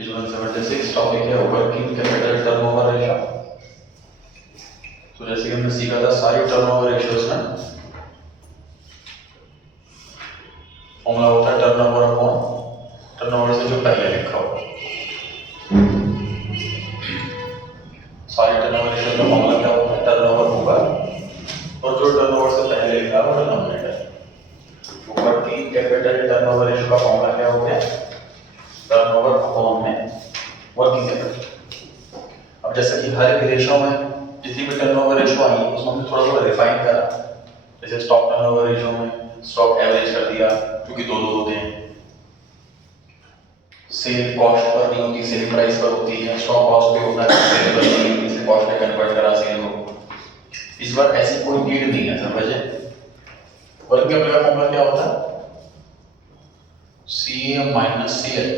Page 176 topic है working capital turnover ratio. तो जैसे कि हमने सीखा था सारी टर्नओवर रेशियोज में फॉर्मूला होता है टर्नओवर अपॉन टर्नओवर से जो पहले लिखा हो। सारी टर्नओवर रेशियो का फॉर्मूला क्या होता है, टर्नओवर होगा और जो टर्नओवर से पहले लिखा वो डिनोमिनेटर। तो वर्किंग कैपिटल टर्नओवर रेशियो का फॉर्मूला क्या हो गया, टर्नओवर अपॉन में वर्किंग कैपिटल। अब जैसे कि हर एक रेशियो में जितनी भी टर्नओवर रेशियो आई उसमें हमने थोड़ा थोड़ा रिफाइन करा। जैसे स्टॉक टर्नओवर रेशियो में स्टॉक एवरेज कर दिया क्योंकि दो होते हैं, सेल कॉस्ट पर नहीं होती, सेल प्राइस पर होती है, स्टॉक कॉस्ट पे होता है, सेल पर नहीं होती, इसे कॉस्ट में कन्वर्ट करा सेल को। इस बार ऐसी कोई नीड नहीं है समझे। वर्किंग कैपिटल का फॉर्मूला क्या होता है, CA minus CL,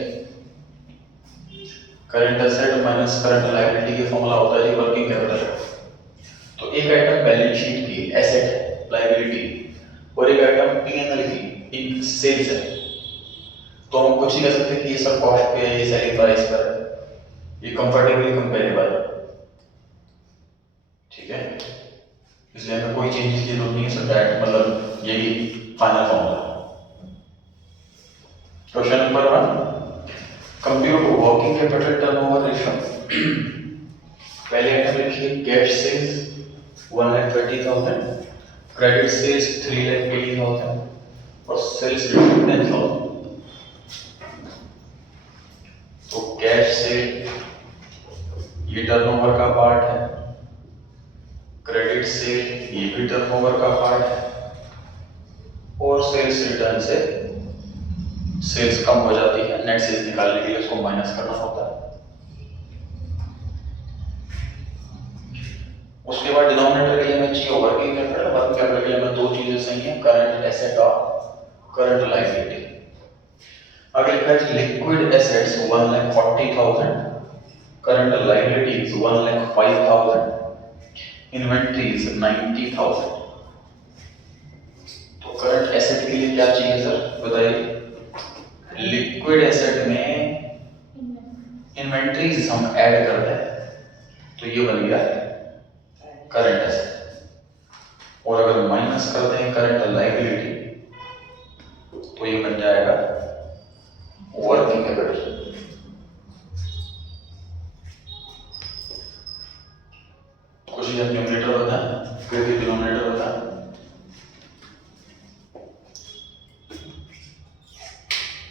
current asset minus current liability के फॉर्मूला होता है जी वर्किंग कैपिटल। तो एक आइटम बैलेंस शीट की एसेट लायबिलिटी और एक आइटम P&L की इन सेल्स है, तो हम कुछ नहीं कह सकते कि ये सब कॉस्ट पे है, ये सेलिंग प्राइस पर है, ये कंफर्टेबली कंपेरेबल है, ठीक है। इसलिए हमें कोई चेंजेस की जरूरत नहीं है, सब डायरेक्ट मतलब यही final formula. Question number 1, compute working capital turnover ratio. पहले आइटम लिखिए कैश सेल्स 1,30,000, क्रेडिट सेल्स 3,80,000 और सेल्स रेशियो 10,000। तो कैश सेल ये टर्नओवर का पार्ट है, क्रेडिट सेल ये भी टर्नओवर का पार्ट है और सेल्स रिटर्न से सेल्स कम हो जाती है, नेट सेल्स निकालने के लिए उसको माइनस करना होता है। उसके बाद डिनोमिनेटर के लिए हमें चाहिए वर्किंग कैपिटल। वर्किंग कैपिटल के लिए हमें दो चीजें सही हैं, करंट एसेट और करंट लायबिलिटी। अगर लिखा है liquid assets 1,40,000, current liabilities 1,05,000, inventories 90,000। तो करंट एसेट के लिए क्या चाहिए सर बताइए। लिक्विड एसेट में इन्वेंटरीज हम ऐड करते हैं तो ये बन गया करंट एसेट, और अगर माइनस करते हैं करंट लायबिलिटी तो ये बन जाएगा वर्किंग कैपिटल। कुछ न्यूमरेटर बताएं फिर डिनोमिनेटर बताएं।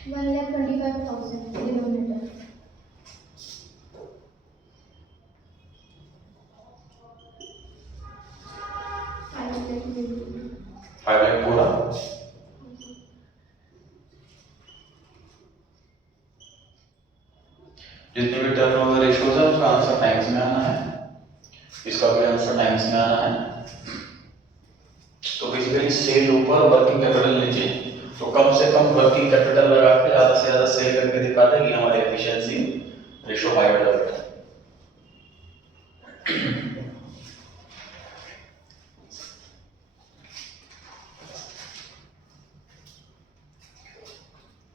डिनोमिनेटर 5 लाख पूरा। जितने भी टर्नओवर रेशियोज है उसका आंसर टाइम्स में आना है, इसका भी आंसर टाइम्स में आना है। तो बेसिकली सेल ऊपर वर्किंग कैपिटल नीचे, तो कम से कम वर्किंग कैपिटल लगा के ज्यादा से ज्यादा सेल करके दिखा दे कि हमारी एफिशिएंसी रेशियो हाई हो जाता है।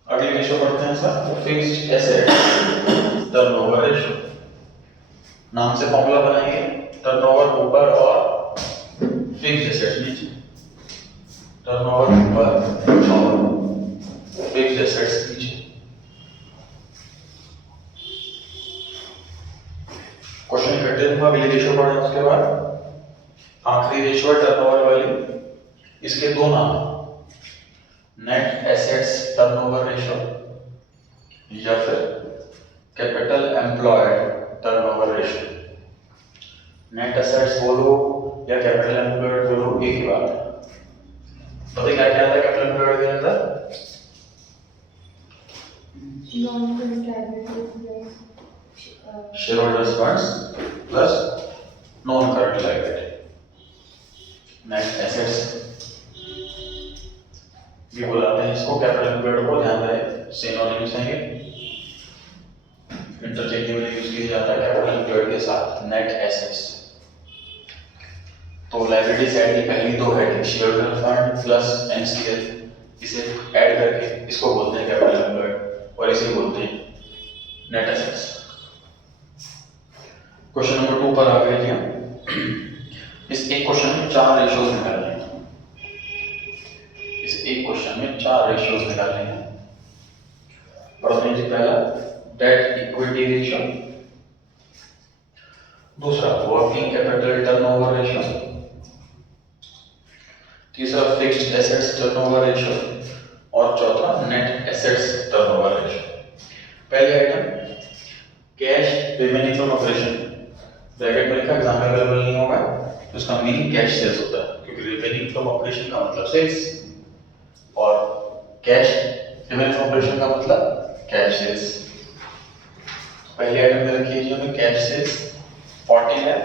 अगली रेशियो पढ़ते हैं sir, fixed asset turnover ratio. नाम से फॉर्मूला बनाएंगे, टर्नओवर ऊपर और फिक्स्ड एसेट नीचे। टर्नओवर ऊपर और फिक्स्ड एसेट्स नीचे। क्वेश्चन इकट्ठे हुआ, अगली रेशियो पढ़े उसके बाद आखिरी रेशियो टर्नओवर वाली, इसके दो नाम, नेट एसेट्स टर्नओवर रेशियो या फिर capital employed turnover ratio. Net assets बोलो या कैपिटल एम्प्लॉयड बोलो एक ही बात है। पता क्या क्या आता है कैपिटल एम्प्लॉयड के अंदर, non current liabilities share holders funds plus non current liability. Net assets भी बुलाते हैं इसको, कैपिटल एम्प्लॉयड को ध्यान रहे सिनोनिम्स हैं ये, इंटरचेंजेबली यूज किया जाता है कैपिटल एम्प्लॉयड के साथ नेट एसेट्स। तो लायबिलिटी साइड की पहली दो head share holder fund plus NCL, इसे ऐड करके इसको बोलते हैं कैपिटल एम्प्लॉयड और इसे बोलते हैं नेट एसेट्स। क्वेश्चन नंबर 2 पर आ गए थे हम। इस एक क्वेश्चन में 4 रेशियोज निकालने हैं। इस एक क्वेश्चन में 4 रेशियोज निकालने हैं। पढ़ते हैं जी। पहला डेट इक्विटी रेशियो, दूसरा वर्किंग कैपिटल टर्नओवर रेशियो, तीसरा फिक्स्ड एसेट्स टर्नओवर रेशियो और चौथा नेट एसेट्स टर्नओवर रेशियो। पहले item cash remaining from operation, bracket में लिखा एग्जाम में अवेलेबल नहीं होगा तो इसका मीनिंग कैश सेल्स होता है, क्योंकि रिमेनिंग फ्रॉम ऑपरेशन का मतलब सेल्स और कैश रिमेनिंग फ्रॉम ऑपरेशन का मतलब कैश सेल्स। पहले आइटम में रखिए जी हमें कैश सेल्स 40 लाख,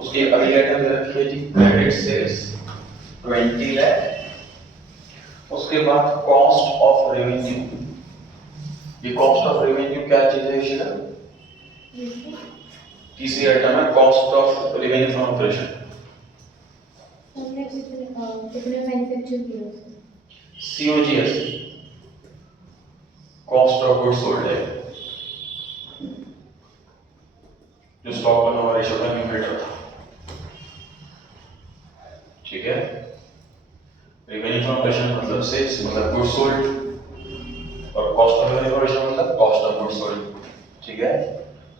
उसके अगले आइटम में रखिए जी क्रेडिट सेल्स 20 लाख, उसके बाद कॉस्ट ऑफ रेवेन्यू। ये कॉस्ट ऑफ रेवेन्यू क्या चीज है इशा? तीसरी आइटम है cost of revenue from operation. हमने कितने मैन्युफैक्चर किया उसने? COGS cost of goods sold है, जो स्टॉक टर्नओवर रेशियो का न्यूमरेटर था। ठीक है, रेवेन्यू फ्रॉम ऑपरेशन मतलब सेल्स मतलब गुड्स सोल्ड और कॉस्ट ऑफ रेवेन्यू रेशियो मतलब कॉस्ट ऑफ गुड्स सोल्ड। ठीक है,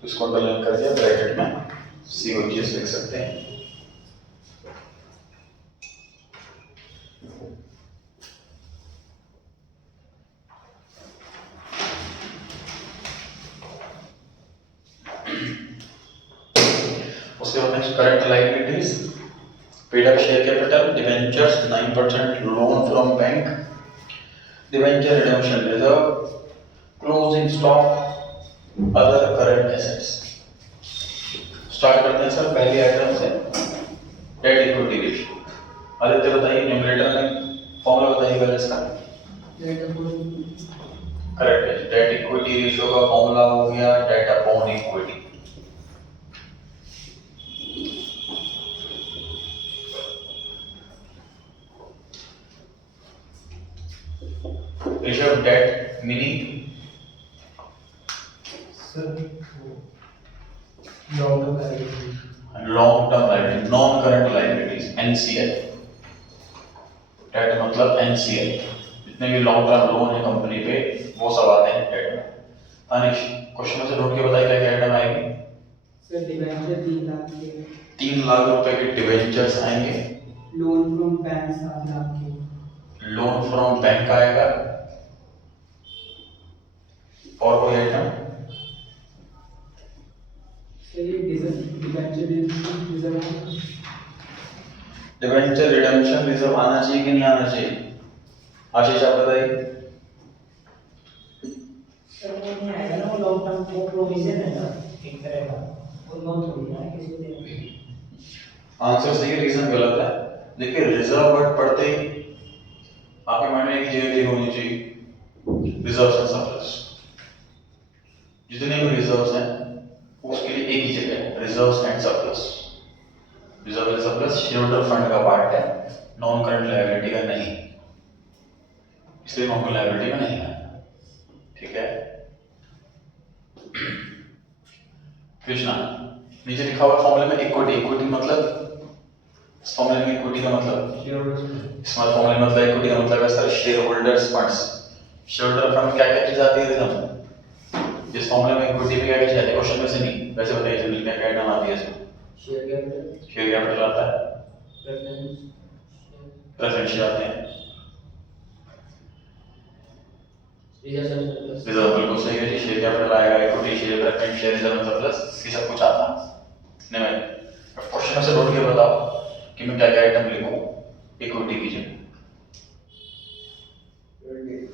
तो इसको अंडरलाइन कर दिया, ब्रैकेट में COGS लिख सकते हैं। उसके बाद next current liabilities, paid up share capital, debentures 9% loan from bank, debenture redemption reserve, closing stock, other current assets. Start करते हैं सर पहली आइटम से, डेट इक्विटी रेशियो। आदित्य बताइए न्यूमरेटर में फॉर्मूला बताइए पहले इसका। करेक्ट है, डेट इक्विटी रेशियो का फॉर्मूला हो गया debt upon equity. Ratio of debt meaning long term liability, non current liabilities NCL। Debt मतलब NCL, जितने भी लॉन्ग टर्म लोन है कंपनी पे वो सब आते हैं डेट में। अनिश क्वेश्चन में से ढूंढ के बताइए क्या क्या आइटम आएगी। सर डिबेंचर 3 लाख के, 3 लाख रुपए के डिबेंचर्स आएंगे, लोन फ्रॉम बैंक 7 लाख के, लोन फ्रॉम बैंक आएगा, और कोई आइटम? सर ये debenture reserve debenture redemption reserve आना चाहिए कि नहीं आना चाहिए? आशीष आप बताइए। सर वो नहीं आएगा ना, वो लॉन्ग टर्म वो प्रोविजन है ना एक तरह का, वो लोन थोड़ी ना है किसी को देना। आंसर सही है, रीजन गलत है। देखिए रिजर्व वर्ड पढ़ते ही आपके माइंड में एक चीज होनी चाहिए, रिजर्व्स एंड सरप्लस। जितने भी रिजर्व्स हैं उसके लिए एक ही जगह है, reserves and surplus. Reserve and surplus share holder fund का पार्ट है, नॉन करंट लायबिलिटी का नहीं, इसलिए नॉन करंट लायबिलिटी में नहीं है। ठीक है, कृष्णा नीचे लिखा हुआ फॉर्मूले में इक्विटी, इक्विटी मतलब इस फॉर्मूले में इक्विटी का मतलब इस फॉर्मूले में मतलब इक्विटी का मतलब है sir share holders funds. Share holder fund क्या क्या चीज आती है रिजर्व, इस फॉर्मूले में इक्विटी भी क्या क्या चीज आती है? क्वेश्चन में से नहीं, वैसे बताइए जल्दी क्या क्या नाम आती है इसमें? शेयर कैपिटल, शेयर कैपिटल आता है, प्रेफरेंस, प्रेफरेंस शेयर आते हैं, रिजर्व सरप्लस। रिजर्व बिल्कुल सही है जी। शेयर कैपिटल आएगा, equity, share preference share, reserve and surplus, ये सब कुछ आता है। नहीं मैं क्वेश्चन से ढूंढ के बताओ कि मैं क्या क्या आइटम लिखूं इक्विटी की जगह।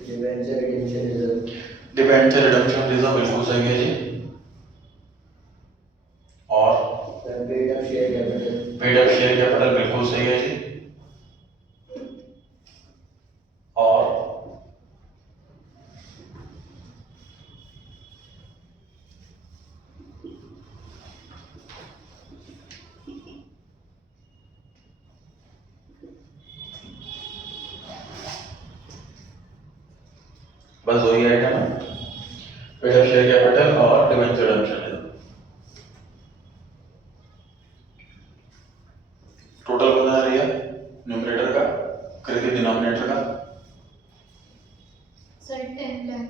Debenture redemption reserve, debenture redemption reserve बिल्कुल सही है जी। और paid up share capital, paid up share capital बिल्कुल सही है जी। और बस दो ही आइटम है, पेड अप शेयर कैपिटल और debenture redemption reserve. Sir 10 lakh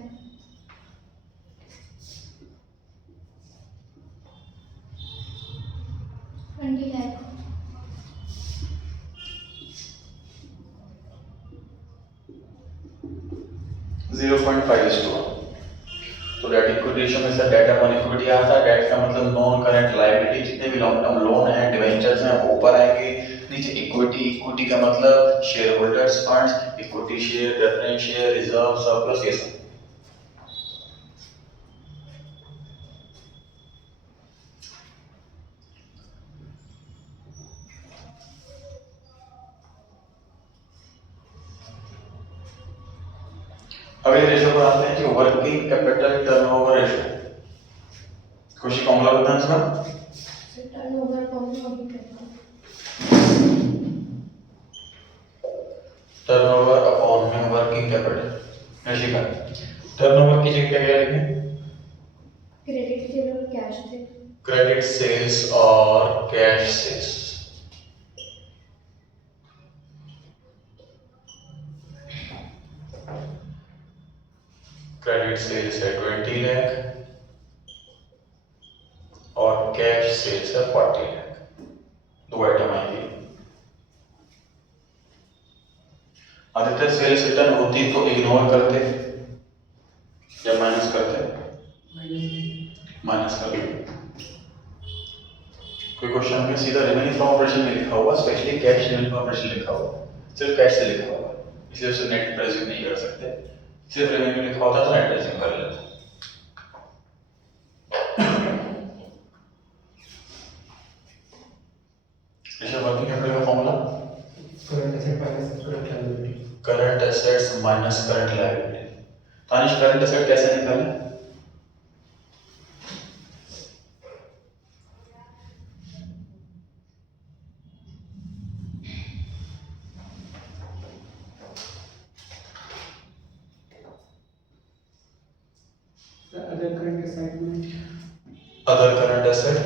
20 lakh 0.5:1. तो डेट इक्विटी रेशियो में सर डेट अपॉन इक्विटी आता है। डेट का मतलब नॉन करंट लायबिलिटी, जितने भी लॉन्ग टर्म लोन हैं, डिवेंचर्स हैं, वो ऊपर आएंगे। नीचे इक्विटी, इक्विटी का मतलब share holders funds, equity share, preference share, reserve, surplus, ये सब। अगले रेशियो पर आते हैं कि वर्किंग कैपिटल टर्नओवर रेशियो। खुशी फॉर्मूला बताएं इसका। सर टर्नओवर फॉर्मूला अभी करता हूँ। टर्नओवर अपॉन में वर्किंग कैपिटल। रशिका टर्नओवर की जगह क्या लिखें? क्रेडिट सेल और कैश सेल। क्रेडिट सेल्स और कैश सेल्स। क्रेडिट सेल्स है 20 लाख और कैश सेल्स है 40 लाख। दो आइटम आएंगे। अधिकतर सेल्स रिटर्न होती तो इग्नोर करते या माइनस करते? माइनस करते। कोई क्वेश्चन में सीधा रिमेनिंग फ्रॉम ऑपरेशन में लिखा हुआ, specially cash remaining from operation लिखा हुआ, सिर्फ कैश से लिखा हुआ, इसलिए उसे नेट प्रेजेंट नहीं कर सकते। सिर्फ रेवेन्यू लिखा होता तो नेट प्रेजेंट कर लेते। ऋषभ, वर्किंग कैपिटल का formula current assets minus current liability. Tanish, current asset कैसे निकालें? अदर करंट एसेट में अदर करंट एसेट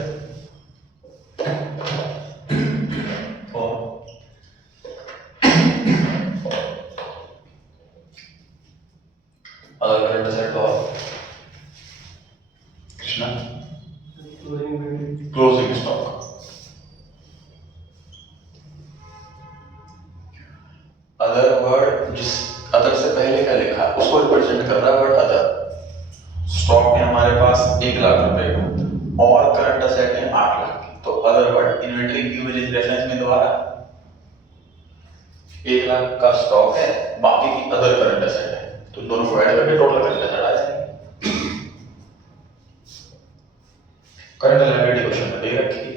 और अदर करंट एसेट और Krishna closing stock. Other word, जिस अदर से पहले क्या लिखा है उसको रिप्रेजेंट कर रहा है वर्ड अदर। स्टॉक में हमारे पास 1 लाख रुपए का और करंट एसेट है 8 लाख की, तो अदर वर्ड इन्वेंटरी की वजह रेफरेंस में दोबारा 1 लाख का स्टॉक है, बाकी की अदर करंट एसेट है, तो दोनों को ऐड करके टोटल करंट एसेट आ जाएगा। करंट लायबिलिटी क्वेश्चन में दे रखी है।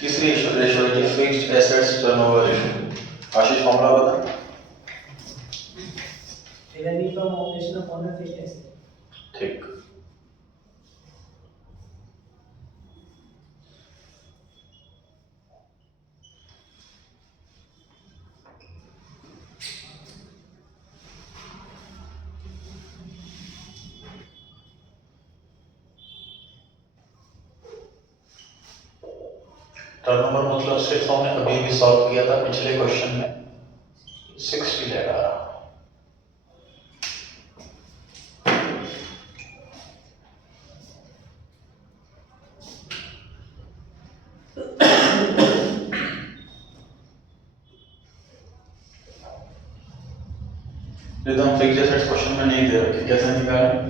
तीसरी रेशियो है कि फिक्स्ड एसेट्स टर्नओवर रेशियो। आशीष, फॉर्मूला बता। Revenue from operation upon the fixed asset. ठीक। टर्नओवर मतलब 6 हमने अभी भी सॉल्व किया था पिछले क्वेश्चन में, 60 लगा रहा। रिदम फिक्स्ड एसेट्स क्वेश्चन में नहीं दे रखे, कैसे निकालें?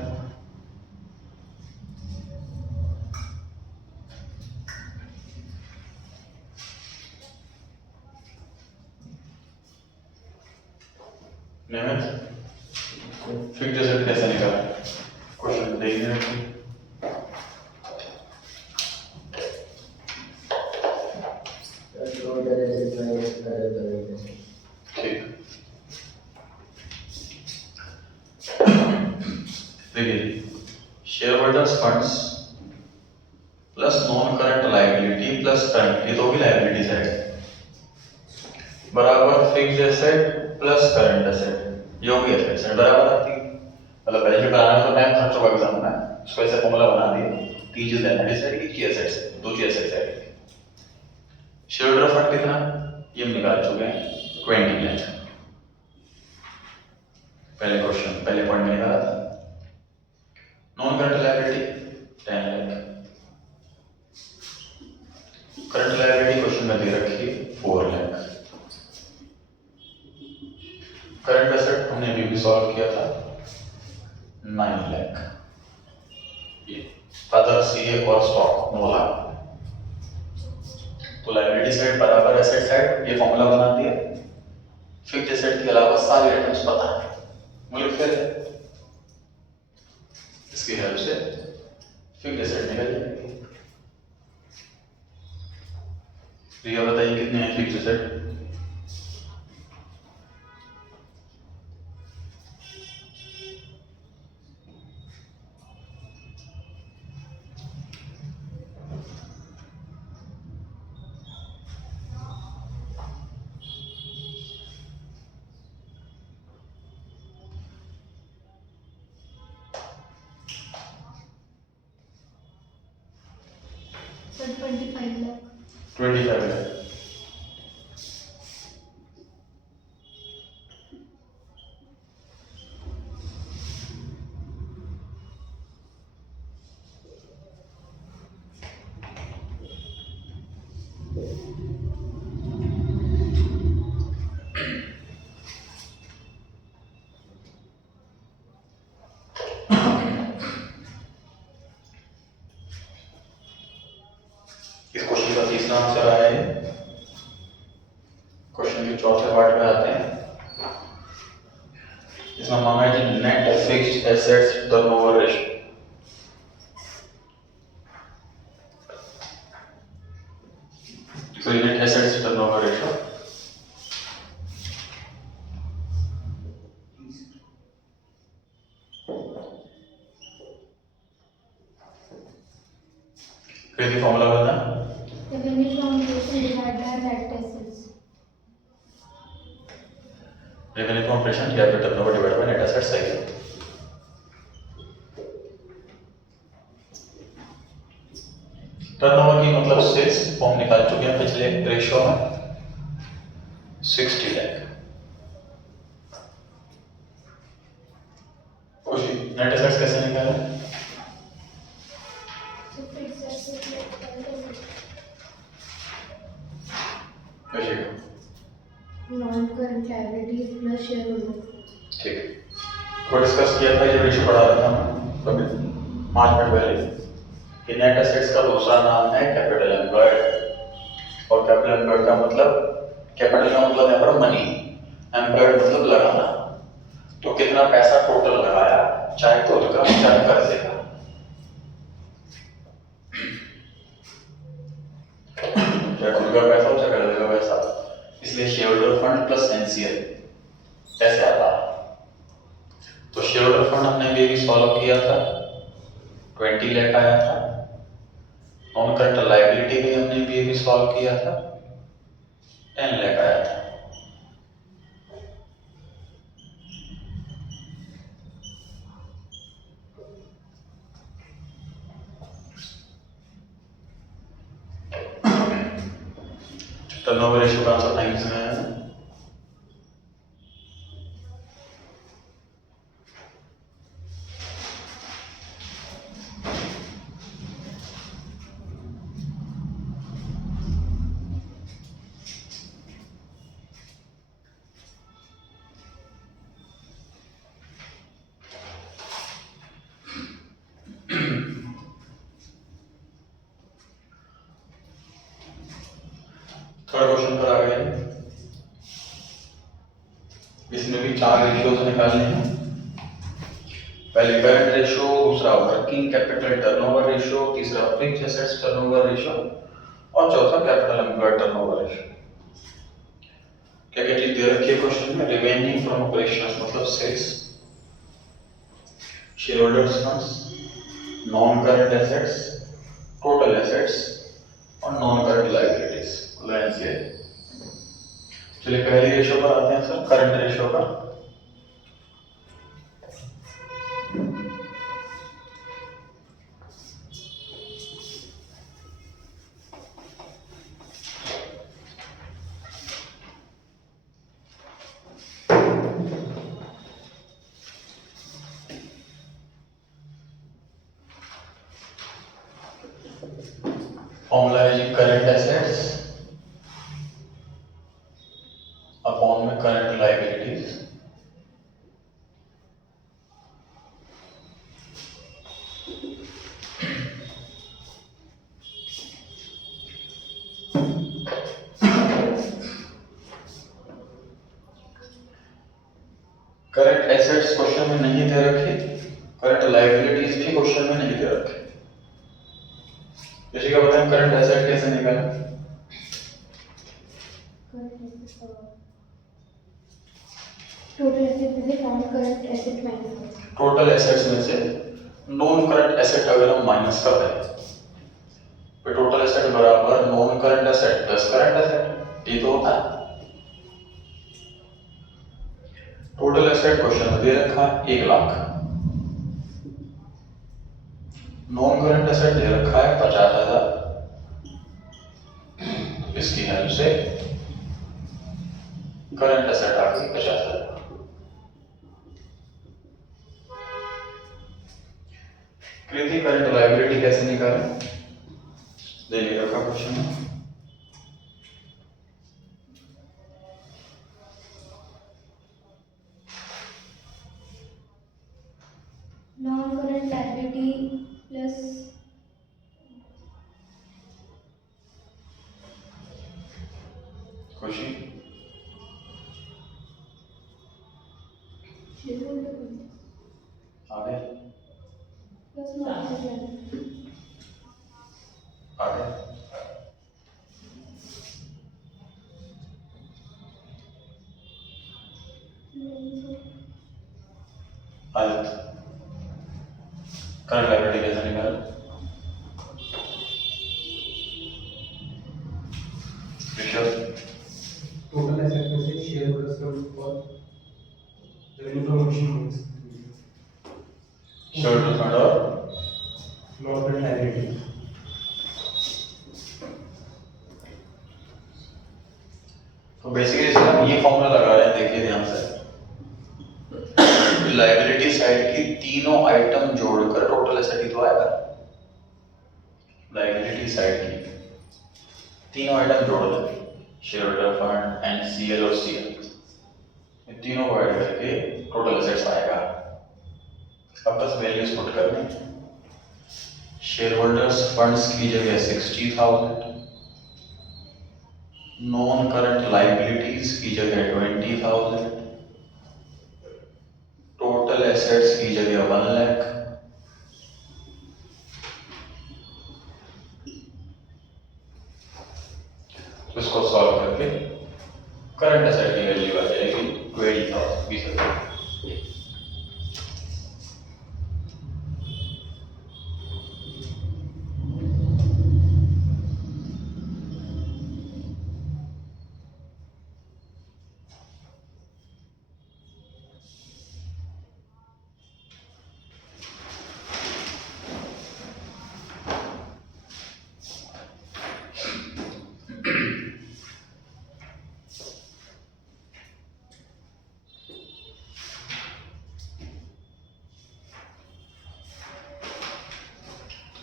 नियमित फिक्स्ड एसेट कैसे निकाला? क्वेश्चन देखने में ठीक। देखिए, share holders funds plus non current liability plus current, ये तो होगी लायबिलिटी साइड, बराबर fixed asset plus current asset, ये होगी एसेट साइड बराबर आती है। मतलब पहले जो बनाना तो टाइम खर्चों का एग्जाम है, उसको ऐसे फॉर्मूला बना दिए, तीन चीज लायबिलिटी साइड की, एसेट्स दो चीज एसेट साइड की। शेयर होल्डर फंड कितना, ये हम निकाल चुके हैं 20 लाख, पहले क्वेश्चन पहले पॉइंट में निकाला था। Non current liability 10 lakh, current liability question में दे रखी है 4 लाख। करंट एसेट हमने अभी भी सॉल्व किया था 9 लाख। अदर सीए और स्टॉक 9 लाख। तो लायबिलिटी साइड बराबर एसेट साइड, ये फॉर्मूला बना दिया। फिक्स्ड एसेट के अलावा सारी आइटम्स पता है, मुझे फिर इसकी हेल्प से फिक्स्ड एसेट निकल जाएगी। तो ये बताइए कितने हैं fixed asset? Sir 25 lakh. 25 lakh. इस क्वेश्चन का तीसरा आंसर आया है। क्वेश्चन के चौथे पार्ट में आते हैं। इसमें मांगा है कि net fixed assets turnover ratio. So net assets turnover ratio फिर फॉर्मूला बता। Revenue from operation divided by net assets. Revenue from operation divided by turnover divided by net assets cycle. Turnover की मतलब सेल्स फॉर्म निकाल चुके हैं पिछले ratio में 60 लाख। खुशी नेट एसेट्स कैसे निकाला? So fixed assets like current assets. खुशी Non-current liabilities plus shareholder. ठीक है, वो डिस्कस किया था, ये रेशियो पढ़ा रहा था कभी 5 मिनट पहले कि नेट एसेट्स का दूसरा नाम है कैपिटल एम्प्लॉयड। और कैपिटल एम्प्लॉयड का मतलब, कैपिटल का मतलब यहाँ पर मनी, एम्प्लॉयड मतलब लगाना। तो कितना पैसा टोटल लगाया, चाहे खुद का चाहे कर्जे का, चाहे खुद का पैसा हो चाहे कर्जे का पैसा, इसलिए share holder fund plus NCL ऐसे आता है। तो शेयर होल्डर फंड हमने भी सॉल्व किया था, 20 लाख आया था। नॉन करंट लायबिलिटी भी हमने भी सॉल्व किया था, 10 लाख आया था। टर्नओवर रेशियो का आंसर 9 में है। थर्ड क्वेश्चन पर आ गए। इसमें भी 4 रेशियोज निकालने हैं। पहले करंट रेशियो, दूसरा वर्किंग कैपिटल टर्नओवर रेशियो, तीसरा फिक्स्ड एसेट्स टर्नओवर रेशियो और चौथा कैपिटल एम्प्लॉयड टर्नओवर रेशियो। क्या क्या चीज दे रखी है क्वेश्चन में? रिवेन्यू फ्रॉम ऑपरेशंस मतलब sales, share holders funds, non current assets, total assets और नॉन करंट लायबिलिटीज, एनसीआई। चलिए पहली रेशियो पर आते हैं सर, करंट रेशियो का। फॉर्मूला है जी करंट एसेट्स अपॉन में current liabilities. Current assets question में नहीं दे रखे, करंट लायबिलिटीज भी क्वेश्चन में नहीं दे रखे। किसी का बताएं करंट एसेट कैसे निकालें? टोटल एसेट में से non current asset minus. Total assets में से नॉन करंट एसेट अगर हम माइनस कर दें तो टोटल एसेट बराबर non current asset plus current asset, ये तो होता है। टोटल एसेट क्वेश्चन में दे रखा है 1 लाख, नॉन करंट एसेट दे रखा है 50,000। इसकी हेल्प से करंट एसेट आ गई 50,000। कृति करंट लायबिलिटी कैसे निकालें? दे लिया रखा क्वेश्चन में। नॉन करंट लायबिलिटी प्लस खुशी शेयर होल्डर आगे प्लस नॉन करंट आगे हालत करंट लायबिलिटी कैसे निकालें? टोटल एसेट में से शेयर होल्डर्स फंड और revenue from operation share holder fund और नॉन करंट लायबिलिटी। तो बेसिकली सर हम ये फॉर्मूला लगा रहे हैं, देखिए ध्यान से। लायबिलिटी साइड की तीनों आइटम जोड़कर टोटल एसेट ही तो आएगा। लायबिलिटी साइड की तीनों आइटम जोड़ लेंगे, शेयर होल्डर फंड, एनसीएल और सीएल, ये तीनों को ऐड करके टोटल एसेट्स आएगा। अब बस वैल्यूज पुट करने। शेयर होल्डर्स फंड्स की जगह 60,000, नॉन करंट लायबिलिटीज की जगह 20,000, टोटल एसेट्स की जगह 1 लाख, तो इसको सॉल्व करके करंट एसेट की वैल्यू आ जाएगी 20,000।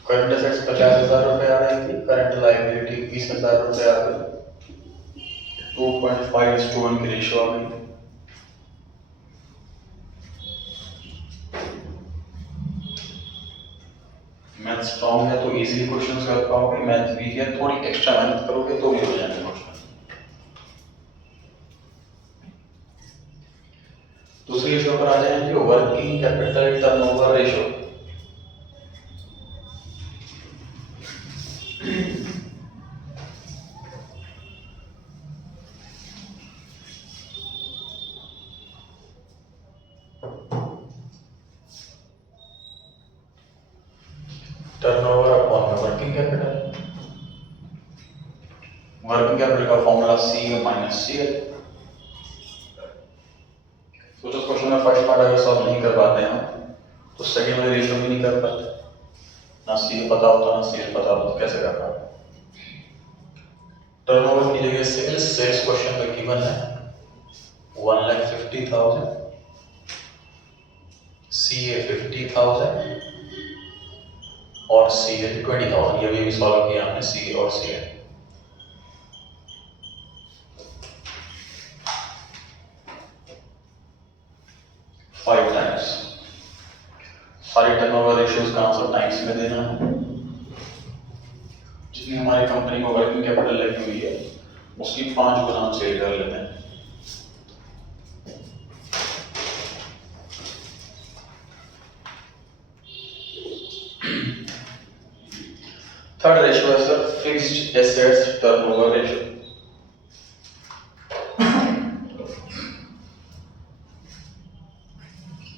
करंट एसेट्स 50,000 रुपए आ रही थी, करंट लायबिलिटी 20,000 रुपए आ गई, 2.5:1 की रेशियो आ गई। मैथ स्ट्रॉन्ग है तो इजीली क्वेश्चंस कर पाओगे, मैथ वीक है थोड़ी एक्स्ट्रा मेहनत करोगे तो भी हो जाएंगे क्वेश्चन। दूसरी रेशियो पर आ जाएंगे, working capital turnover ratio. Turnover upon working capital. Working capital का फॉर्मूला सी माइनस सी है। तो जो क्वेश्चन में फर्स्ट पार्ट अगर सॉल्व नहीं कर पाते हैं तो सेकंड वाले रेशियो भी नहीं कर पाते। ना सी पता होता ना सी पता होता तो कैसे कर पाते। टर्नओवर की जगह सेल्स क्वेश्चन में गिवन है 1,50,000, CA 50,000 और CL 20,000। ये भी सॉल्व किया हमने CA और CL। फाइव टाइम्स सारी टर्नओवर रेशियोज का आंसर टाइम्स में देना है। जितनी हमारी कंपनी को वर्किंग कैपिटल लगी हुई है उसकी 5 गुना हम सेल कर लेते हैं। थर्ड रेशियो है sir fixed assets turnover ratio.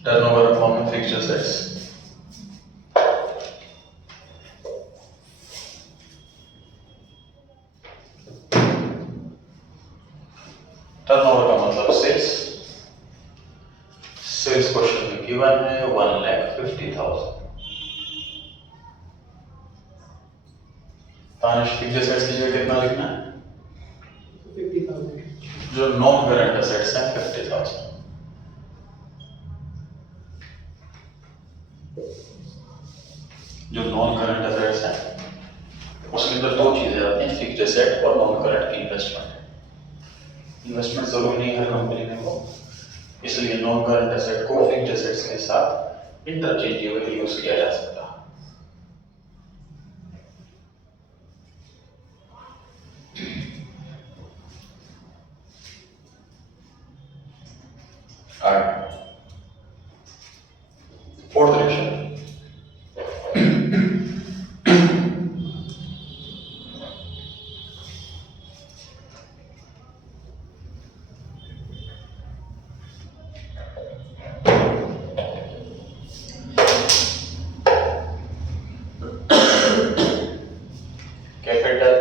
Turnover upon fixed assets. Turnover का मतलब सेल्स। सेल्स क्वेश्चन में गिवन है 1,50,000। तानिश फिक्स्ड एसेट्स की जगह कितना लिखना है? 50,000। जो नॉन करंट एसेट्स हैं 50,000। जो नॉन करंट एसेट्स हैं उसके अंदर दो चीजें आती हैं, फिक्स्ड एसेट और नॉन करंट इन्वेस्टमेंट। इन्वेस्टमेंट जरूरी नहीं है हर कंपनी में हो, इसलिए नॉन करंट एसेट को फिक्स्ड एसेट्स के साथ इंटरचेंजेबल यूज किया जा सकता है। Fourth ratio capital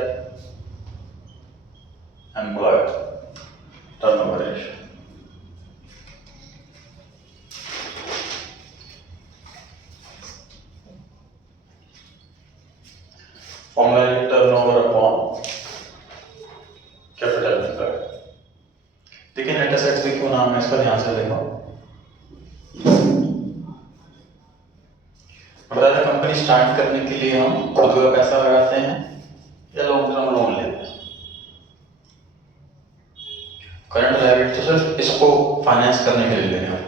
employed turnover ratio. Formula turnover upon capital employed. देखिए नेट एसेट्स भी क्यों नाम है इसका ध्यान से देखो। बताया कंपनी स्टार्ट करने के लिए हम खुद का पैसा लगाते हैं या लॉन्ग टर्म लोन लेते हैं। करंट लायबिलिटी तो सिर्फ इसको फाइनेंस करने के लिए लेते हैं।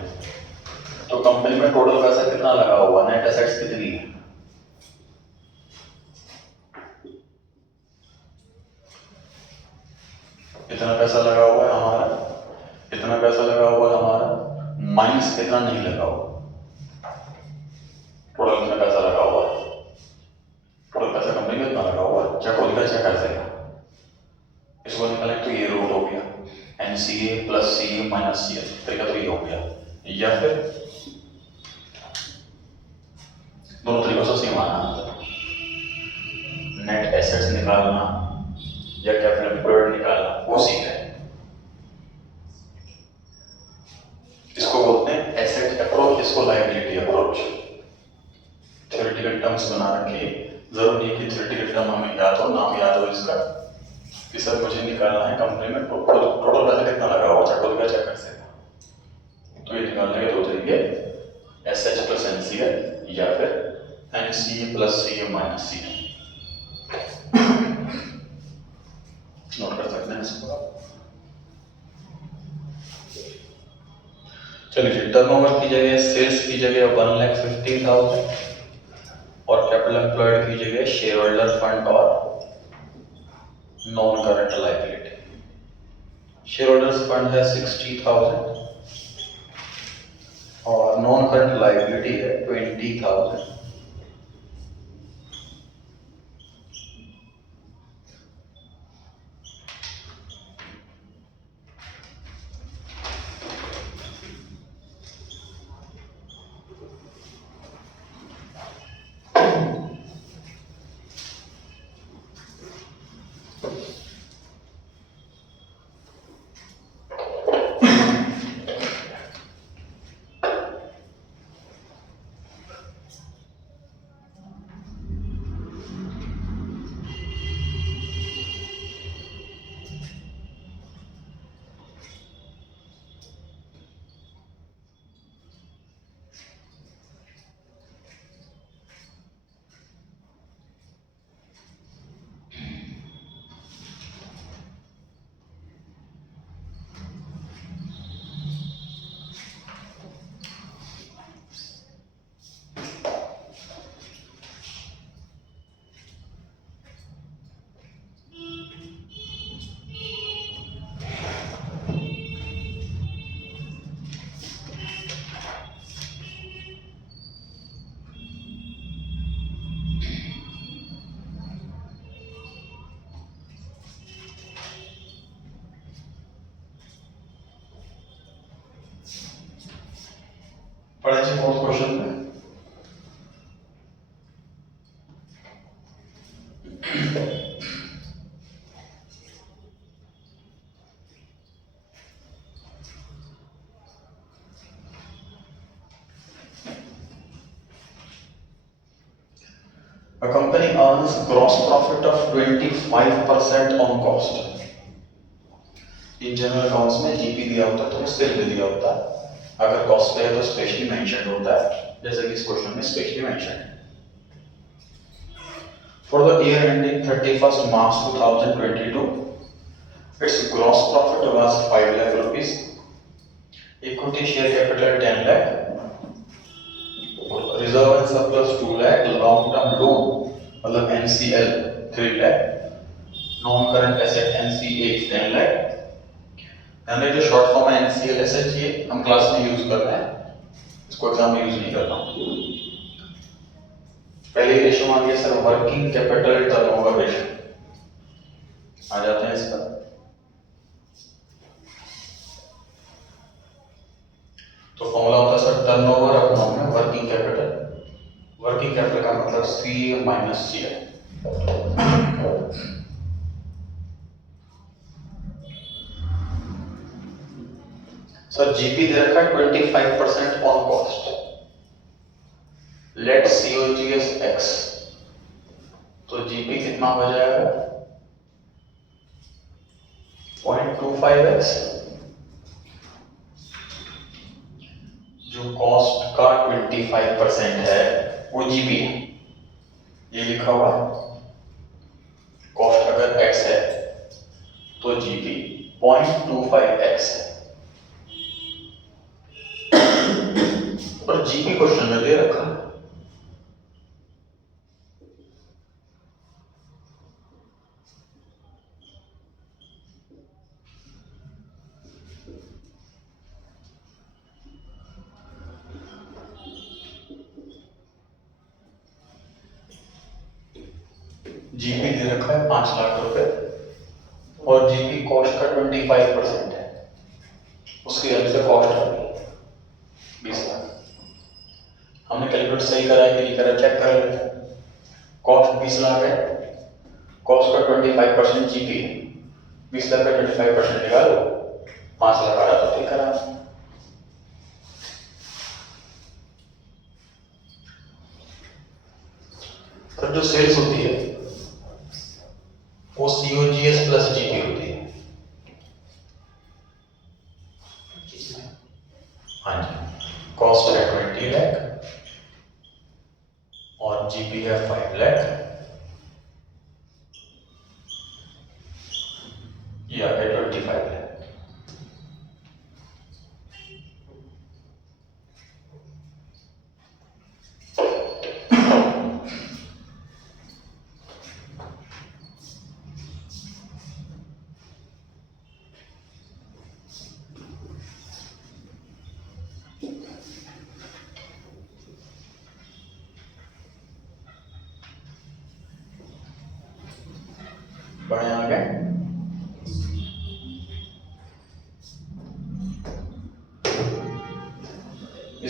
तो कंपनी में टोटल पैसा कितना लगा हुआ, नेट एसेट्स कितनी है? इतना पैसा लगा हुआ है हमारा, इतना पैसा लगा हुआ है हमारा, माइनस इतना नहीं लगा हुआ। टोटल कितना पैसा लगा हुआ है? टोटल पैसा कंपनी में इतना लगा हुआ है, चेक होगा चेक कर देगा। इसको निकालें तो ये रूट हो गया NCA plus CA minus CL, तरीका तो ये हो गया। या फिर दोनों तरीकों से सेम आना, नेट एसेट्स निकालना या कैपिटल एम्प्लॉयड निकालना, वो सीख है। इसको बोलते हैं एसेट अप्रोच, इसको लायबिलिटी अप्रोच। थ्योरेटिकल टर्म्स बना रखे, जरूरी नहीं कि थ्योरेटिकल टर्म हमें याद हो, नाम याद हो इसका कि सर मुझे निकालना है कंपनी में टोटल पैसा कितना लगा हुआ, चेक होगा चेक कर सकते। तो ये निकालने के दो तरीके, SH प्लस NCL या फिर NCA plus CA minus CL। Note कर सकते हैं इसको आप। चलिए टर्नओवर की जगह सेल्स की जगह 1,50,000 और कैपिटल एम्प्लॉयड की जगह शेयर होल्डर फंड और non current liability. Share holders fund है 60,000, नॉन करंट लाइबिलिटी है 20,000। पढ़े छे फोर्थ क्वेश्चन में A company earns gross profit of 25% on cost. In general accounts में जीपी दिया होता है तो सेल भी दिया होता है, अगर कॉस्ट पे है तो स्पेशली मेंशन होता है, जैसे कि इस क्वेश्चन में स्पेशली मेंशन है। For the year ending 31st March 2022, its gross profit was 5 lakh rupees, equity share capital 10 lakh, reserve and surplus 2 lakh, long term loan मतलब NCL 3 lakh, non current asset NCA 10 lakh। हमने जो short form है NCL asset ये हम class में use कर रहे हैं, इसको एग्जाम में यूज नहीं करना। पहले रेशियो आ गया sir working capital turnover ratio, आ जाते हैं इस पर। तो फॉर्मूला होता है सर टर्नओवर अपॉन में वर्किंग कैपिटल। वर्किंग कैपिटल का मतलब सी माइनस सी है। सर जीपी दे रखा है 25% on cost, let COGS x, तो जीपी कितना हो जाएगा 0.25x, जो कॉस्ट का 25% है वो जीपी है, ये लिखा हुआ है। कॉस्ट अगर x है तो जीपी 0.25x है, और जीपी क्वेश्चन में दे रखा है। जीपी दे रखा है 5 लाख रुपए और जीपी कॉस्ट का 25% है, उसकी वजह से कॉस्ट आ गई 20 लाख। हमने कैलकुलेट सही करा है कि नहीं करा चेक कर लेते हैं। कॉस्ट 20 लाख है, कॉस्ट का 25% जीपी है, 20 लाख का 25% निकालो, 5 लाख आ रहा तो ठीक करा। तो जो सेल्स होती है वो COGS प्लस जीपी होती है। हाँ जी, कॉस्ट है 20 लाख और जीपी है 5 लाख, या है 25 लाख।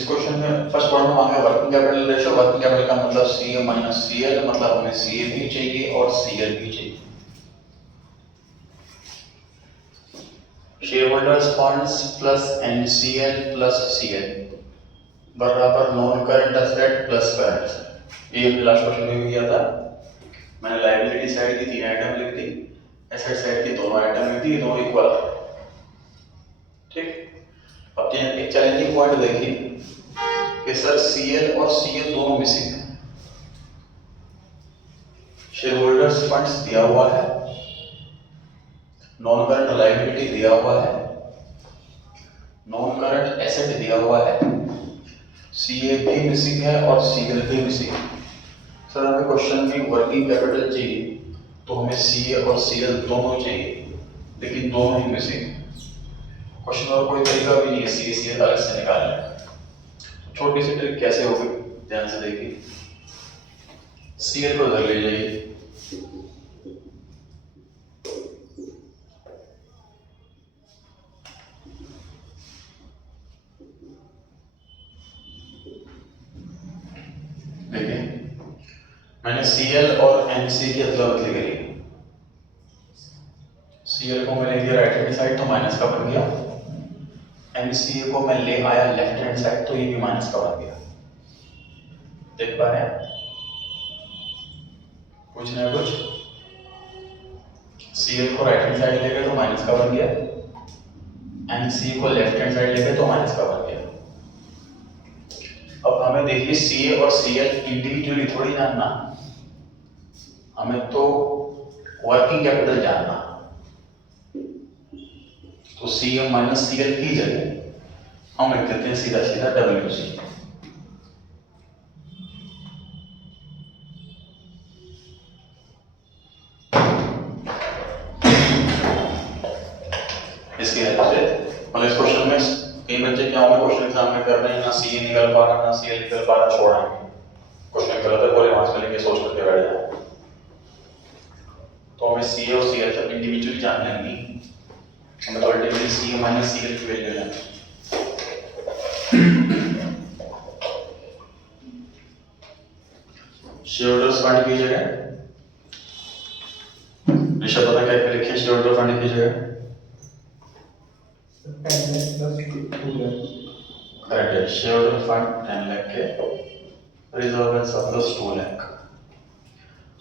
क्वेश्चन में फर्स्ट पॉइंट में मांगा working capital ratio. Working capital का मतलब सी माइनस सी एल, मतलब हमें सी ए भी चाहिए और सी एल भी चाहिए। Share holders funds plus NCL plus CL बराबर non current asset plus current asset. ये लास्ट क्वेश्चन में भी किया था मैंने। लायबिलिटी साइड की 3 आइटम लिख दी, एसेट साइड की 2 आइटम लिख दी, दोनों इक्वल। ठीक, अब एक चैलेंजिंग पॉइंट देखिए कि सर सीएल और सीएल दोनों मिसिंग है। शेयर होल्डर्स फंड्स दिया हुआ है, नॉन करंट लायबिलिटी दिया हुआ है, नॉन करंट एसेट दिया हुआ है, सीए भी मिसिंग है और सीएल भी मिसिंग है। सर हमें क्वेश्चन में वर्किंग कैपिटल चाहिए तो हमें सीए और सीएल दोनों चाहिए, लेकिन दोनों ही मिसिंग है। क्वेश्चन और कोई तरीका भी नहीं है सीए सीएल अलग से निकालने का। छोटी सी ट्रिक कैसे होगी, ध्यान से देखिए। सीएल को उधर ले जाइए, देखिए मैंने सीएल और एनसी की अदला बदली करी। सीएल को मैंने दिया राइट हैंड साइड तो माइनस का बन गया, एनसीए को मैं ले आया लेफ्ट हैंड साइड तो ये भी माइनस का बन गया। देख पा रहे हैं कुछ ना कुछ। सीएल को राइट हैंड साइड ले गए तो माइनस का बन गया, एनसीए को लेफ्ट हैंड साइड ले गए तो माइनस का बन गया। अब हमें देखिए सीए और सीएल इंडिविजुअली थोड़ी जानना, हमें तो वर्किंग कैपिटल जानना। तो सीएम माइनस सीएल की जगह हम लिख देते हैं सीधा सीधा डब्ल्यूसी। इसकी हेल्प से मतलब इस क्वेश्चन में कई बच्चे क्या होंगे क्वेश्चन एग्जाम में कर रहे हैं ना सीए निकल पा रहा ना सीएल निकल पा रहा, छोड़ आएंगे। क्वेश्चन गलत है पूरे मार्क्स में लेके सोच करके बैठ जाए। तो हमें सीए और सीएल तक इंडिविजुअली जानना नहीं, हमें तो अल्टीमेटली सीए माइनस सीएल की वैल्यू लेना है। शेयरहोल्डर्स फंड की जगह ऋषभ पता क्या लिखे शेयरहोल्डर फंड की जगह 10 lakh plus 2 lakh. करेक्ट है। शेयरहोल्डर फंड 10 लाख के, reserve and surplus 2 lakh.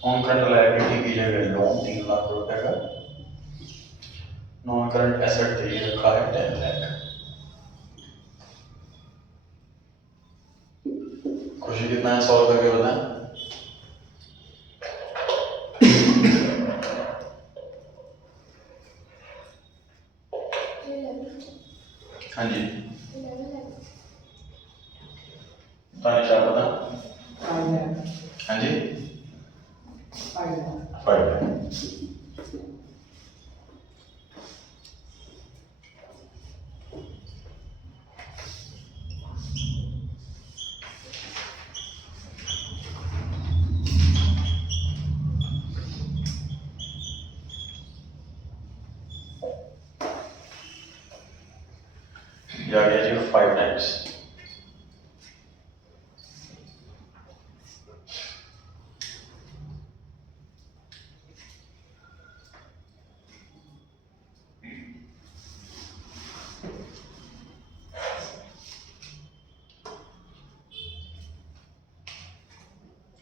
Non current liability की जगह लोन 3 लाख रुपए का, नॉन करंट एसेट दे रखा है 10 लाख। खुशी कितना है सॉल्व करके बताएं। हाँ जी तानिशा पता। 5 lakh. हाँ जी 5 lakh. 5 लाख। या गया जी 5 टाइम्स।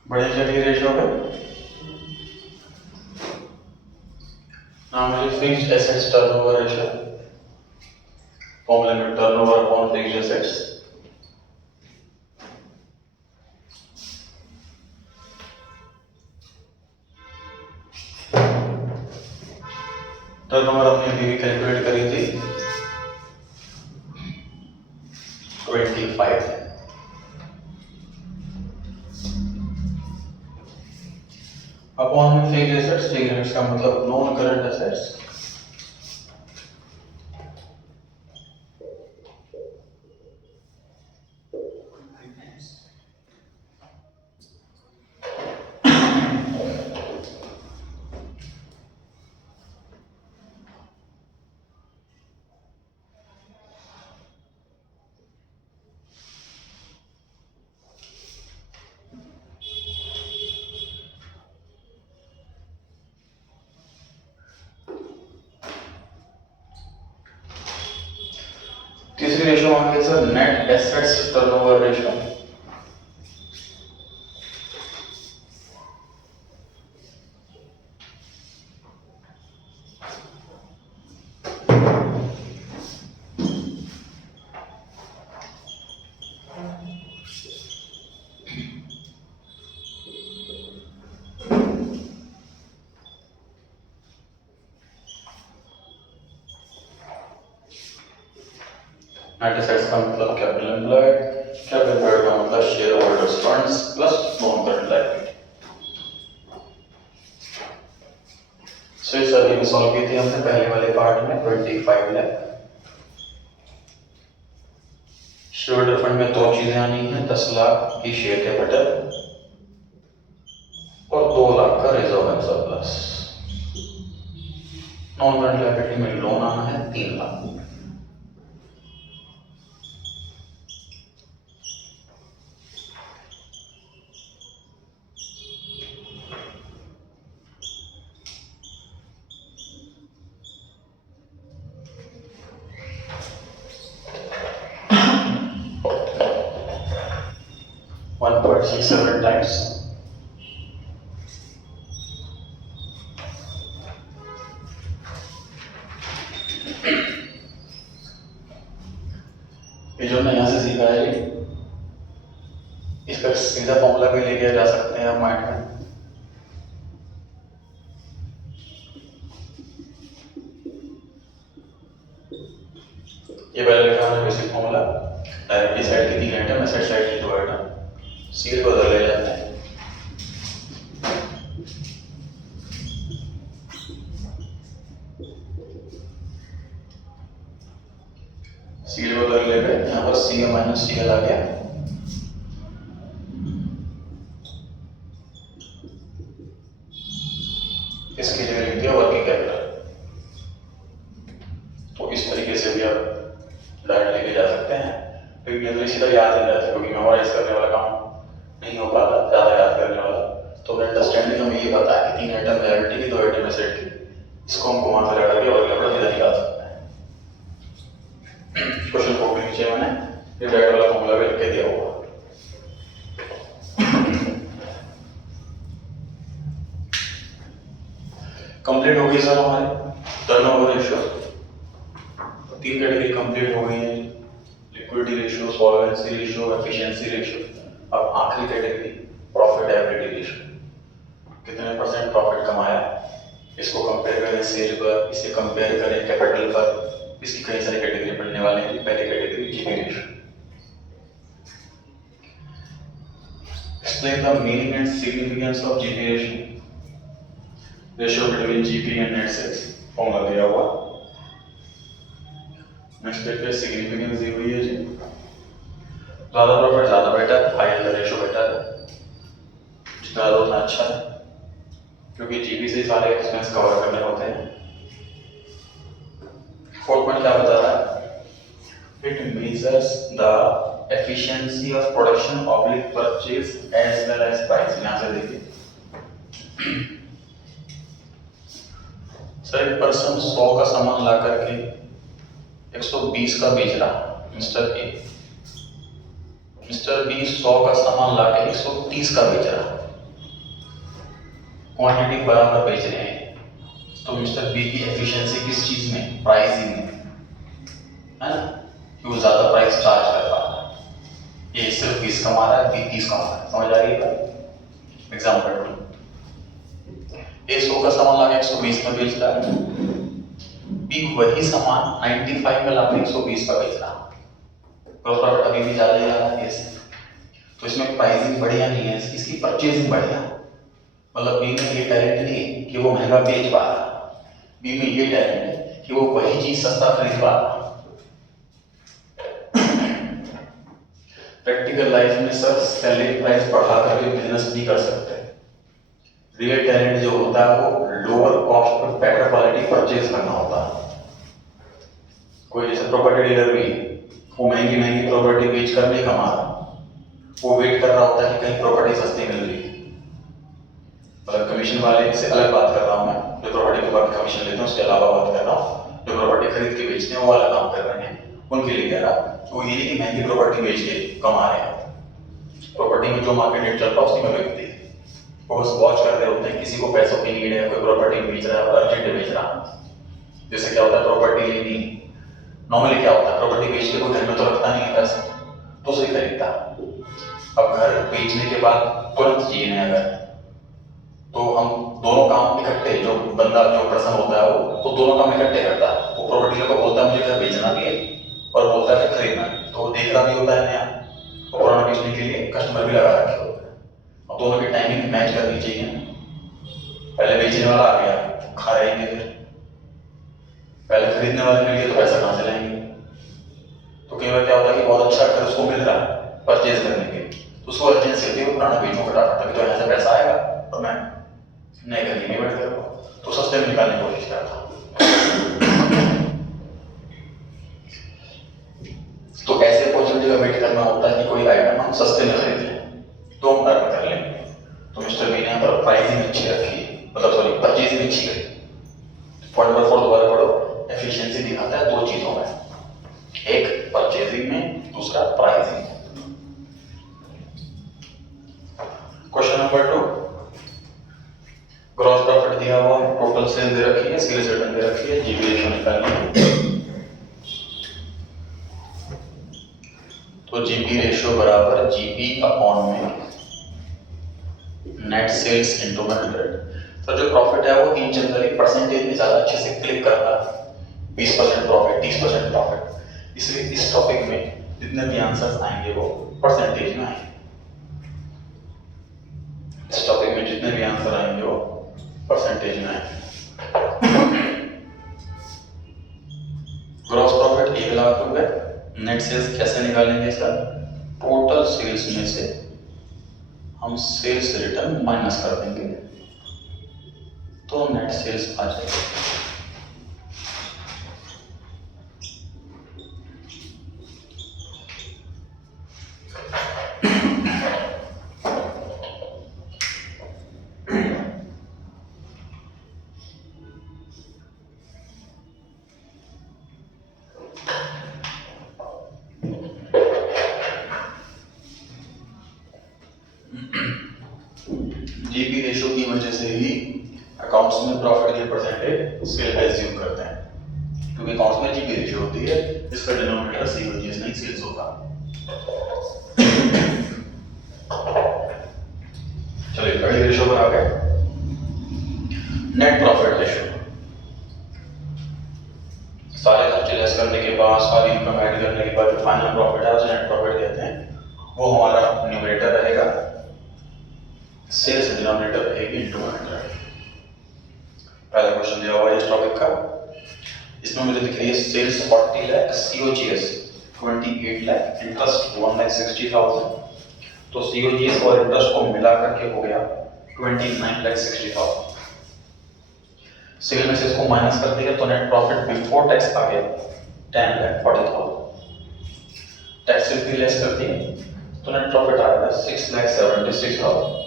बड़े चलिए रेशियो पे नाम है fixed assets turnover ratio, formula में turnover upon fixed assets. Turnover हमने अभी भी कैलकुलेट करी थी 25। अपॉन में फिक्स्ड एसेट्स, फिक्स्ड एसेट्स का मतलब नॉन करंट एसेट्स। तीसरी रेशियो मांगी sir net assets turnover ratio. Net assets का मतलब कैपिटल एम्प्लॉयड, कैपिटल एम्प्लॉयड का मतलब share holders funds plus non current liability. So इस सभी में सॉल्व की थी हमने पहले वाले पार्ट में 25 लाख। शेयर होल्डर फंड में दो चीजें आनी है, 10 लाख की शेयर कैपिटल और 2 लाख का reserve and surplus. Non current liability में लोन आना है 3 लाख। One point 67 times ये जो हमने यहाँ से सीखा है इसका सीधा फॉर्मूला भी लेके जा सकते हैं आप माइंड में। ये पहले लिखा हमने बेसिक फॉर्मूला, डायरेक्टली साइड की 3 आइटम, एसेट साइड की 2 आइटम, सील को उधर ले जाते हैं। सील को उधर ले गए, यहाँ पर सी माइनस सी आ गया। इसकी जगह लिख दिया वर्किंग कैपिटल। तो इस तरीके से भी आप डायरेक्ट लेके जा सकते हैं, लेकिन जनरली सीधा याद नहीं रहता क्योंकि मेमोराइज करने वाला काम नहीं हो पाता, ज्यादा याद करने वाला। तो अंडरस्टैंडिंग हमें ये पता है कि 3 आइटम लायबिलिटी की, 2 आइटम एसेट की, इसको हम घुमा फिरा करके और कैपिटल सीधा निकाल सकते हैं। क्वेश्चन कोड के नीचे मैंने ये डायरेक्ट वाला फॉर्मूला भी लिख के दिया हुआ। कंप्लीट हो गई सर हमारे टर्नओवर रेशियो, 3 कैटेगरी कंप्लीट हो गई है, liquidity ratio, solvency ratio, efficiency ratio. अब आखिरी कैटेगरी प्रॉफिटेबिलिटी रेशियो, कितने परसेंट प्रॉफिट कमाया, इसको कंपेयर करें सेल पर, इसे कंपेयर करें कैपिटल पर। इसकी कई सारी कैटेगरी पढ़ने वाले हैं। पहली category GP ratio. Explain the meaning and significance of GP ratio. Ratio between GP and net sales, formula दिया हुआ। नेक्स्ट पेज पे सिग्निफिकेंस दी हुई है जी। ज्यादा प्रॉफिट ज्यादा better, high the ratio better है, जितना ज्यादा उतना अच्छा है, क्योंकि जीपी से सारे एक्सपेंस कवर करने होते हैं। फोर्थ पॉइंट क्या बता रहा है, it measures the efficiency of production oblique purchase as well as price. यहां से देखिए सर, एक पर्सन 100 का सामान ला करके 120 का बेच रहा, मिस्टर ए। मिस्टर बी 100 का सामान ला के 130 का बेच रहा, क्वांटिटी बराबर बेच रहे हैं। तो मिस्टर बी की एफिशिएंसी किस चीज में, प्राइसिंग में, है ना, कि वो ज्यादा प्राइस चार्ज कर पा रहा है। ये सिर्फ 20 कमा रहा है, बी 30 कमा रहा है। समझ आ रही है बात? एग्जांपल, ए 100 का सामान ला के 120 में बेच रहा है, बी वही सामान 95 में ला के 120 का बेच रहा है, ग्रॉस प्रॉफिट अभी भी ज्यादा ही आ रहा है इससे। तो इसमें प्राइसिंग बढ़िया नहीं है, इसकी परचेजिंग बढ़िया। मतलब बी में ये टैलेंट नहीं है कि वो महंगा बेच पा रहा, बी में ये टैलेंट है कि वो वही चीज सस्ता खरीद पा रहा। प्रैक्टिकल लाइफ में सर सेलिंग प्राइस बढ़ा करके बिजनेस नहीं कर सकते। रियल टैलेंट जो होता है वो lower cost per better quality purchase करना होता है। कोई जैसे प्रॉपर्टी डीलर भी, वो महंगी महंगी प्रॉपर्टी बेच कर नहीं कमा रहा, वो वेट कर रहा होता है कि कहीं प्रॉपर्टी सस्ती मिल रही है। मतलब कमीशन वाले से अलग बात कर रहा हूँ मैं, जो प्रॉपर्टी के बाद कमीशन लेते हैं उसके अलावा बात कर रहा हूँ। जो प्रॉपर्टी खरीद के बेचते हैं वो वाला काम कर रहे हैं, उनके लिए कह रहा, वो ये नहीं कि महंगी प्रॉपर्टी बेच के कमा रहे हैं। प्रॉपर्टी में जो मार्केट रेट चल रहा है उसी में बेचते हैं, वो बस वॉच करते होते हैं, किसी को पैसों की नीड है, कोई प्रॉपर्टी बेच रहा है और अर्जेंट बेच रहा है। जैसे क्या होता है, प्रॉपर्टी लेनी, नॉर्मली क्या होता है, प्रॉपर्टी बेच के कोई घर में तो रखता नहीं है पैसा, तो उसे खरीदता। अब घर बेचने के बाद तुरंत चाहिए नया घर, तो हम दोनों काम इकट्ठे, जो बंदा जो पर्सन होता है वो दोनों काम इकट्ठे करता है। वो प्रॉपर्टी को बोलता है मुझे घर बेचना भी है और बोलता है खरीदना भी, तो वो देख रहा भी होता है नया, और पुराना बेचने के लिए कस्टमर भी लगा रखे होते हैं। और दोनों की टाइमिंग मैच करनी चाहिए। पहले बेचने वाला आ गया खा रहेंगे, फिर पहले खरीदने वाले मिल गए तो पैसा कहाँ से लाएंगे। तो कई बार क्या होता है कि बहुत अच्छा घर उसको मिल रहा है परचेज करने के, तो उसको अर्जेंसी होती है, वो पुराना बेचो फटाफट, तभी तो यहाँ से पैसा आएगा और मैं नए घर की बैठ कर तो सस्ते में निकालने की कोशिश करता हूँ। तो ऐसे अपॉर्चुनिटी का वेट करना होता है कि कोई आइटम हम सस्ते में खरीद लें, तो हम अर्न कर लेंगे। तो मिस्टर बी ने यहाँ पर प्राइसिंग अच्छी रखी है, मतलब सॉरी परचेजिंग अच्छी करी। पॉइंट नंबर 4 दोबारा पढ़ो। एफिशिएंसी दिखाता है दो चीजों में, एक परचेजिंग में, दूसरा प्राइसिंग में। क्वेश्चन नंबर 2, ग्रॉस प्रॉफिट दिया हुआ है, टोटल सेल दे रखी है, सेल्स रिटर्न दे रखी है, जीपी रेशियो निकालनी है। तो जीपी रेशियो बराबर जीपी अपॉन में नेट सेल्स इनटू 100। तो जो प्रॉफिट है वो इन जनरली परसेंटेज में ज्यादा अच्छे से क्लिक करता है, 20% प्रॉफिट, 30% प्रॉफिट। इसलिए इस टॉपिक में जितने भी आंसर्स आएंगे वो परसेंटेज में आएंगे। इस टॉपिक में जितने भी आंसर आएंगे वो परसेंटेज में आएंगे। ग्रॉस प्रॉफिट 1 लाख रुपए, नेट सेल्स कैसे निकालेंगे सर? टोटल सेल्स में से हम सेल्स रिटर्न माइनस कर देंगे तो नेट सेल्स आ जाएगा। जीपी रेशियो की वजह से ही अकाउंट्स में प्रॉफिट के परसेंटेज सेल एज्यूम करते हैं, क्योंकि अकाउंट्स में जीपी रेशियो होती है, इसका डिनोमिनेटर सीओजीएस नहीं सेल्स होता। चलिए अगली रेशियो पर आ गए, नेट प्रॉफिट रेशियो। सारे खर्चे लेस करने के बाद, सारी इनकम ऐड करने के बाद जो फाइनल प्रॉफिट है उसे नेट प्रॉफिट कहते हैं। वो हमारा न्यूमरेटर रहेगा, सेल्स डिनोमिनेटर रहेगी इनटू 100। पहला क्वेश्चन दिया हुआ है इस टॉपिक का, इसमें मुझे दिख रही है sales 40 lakh, COGS 28 lakh, interest 1,60,000। तो सीओजीएस और इंटरेस्ट को मिला करके हो गया 29,60,000। सेल में से इसको माइनस कर देंगे तो नेट प्रॉफिट बिफोर टैक्स आ गया 10,40,000। टैक्स भी लेस कर दिए तो नेट प्रॉफिट आ गया 6,76,000।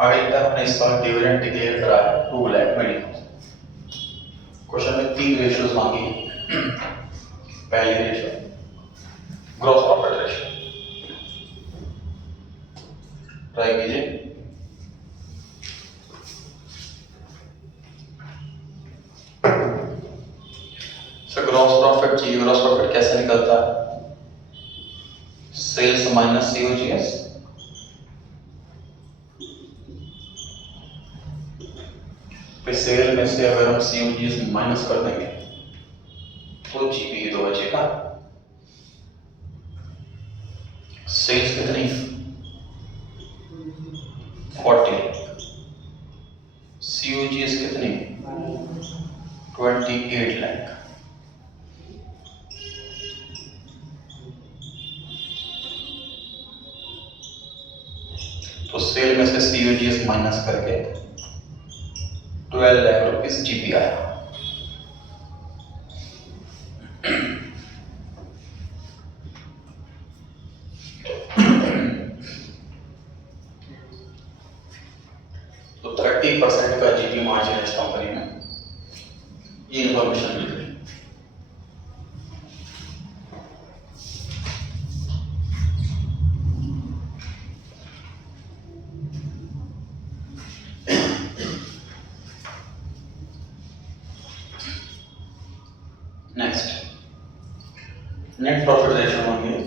आगे लिखा है हमने इस साल डिविडेंड डिक्लेयर करा है 2,20,000। क्वेश्चन में 3 रेशियोज मांगी है। पहली ratio gross profit ratio, try कीजिए। सर ग्रॉस प्रॉफिट चाहिए, ग्रॉस प्रॉफिट कैसे निकलता है? सेल्स माइनस सीओजीएस, सेल में से अगर हम सीओजीएस माइनस कर देंगे तो जीपी तो बचेगा। सेल्स कितनी? 40, सीओजीएस कितनी? 28 लाख। तो सेल में से सीओजीएस माइनस करके 12 लाख रुपीस जीपी आया। तो 30% का जीपी मार्जिन है इस कंपनी में, ये इंफॉर्मेशन मिल गई। नेक्स्ट नेट प्रॉफिट रेशियो मांगिए।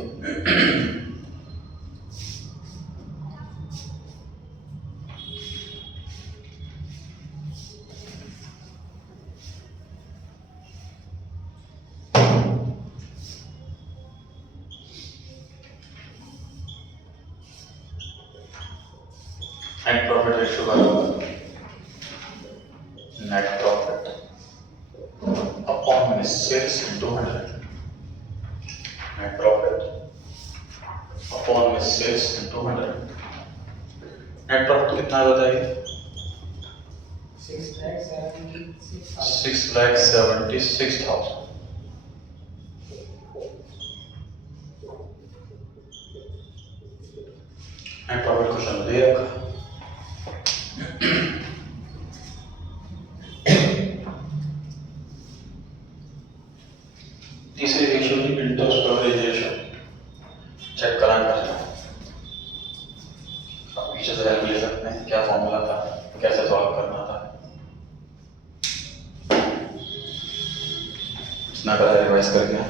नेट प्रॉफिट रेशियो बराबर net profit upon sales into 100। Net profit upon sales into 100। Net profit कितना बताइए? 6,76,000। नेट प्रॉफिट क्वेश्चन दे रखा। तीसरी रेशियो की इंटरेस्ट कवरेज रेशियो चेक कराना है। आप पीछे से हेल्प ले सकते हैं, क्या फॉर्मूला था, कैसे सॉल्व करना था। इतना करा रिवाइज कर दिया।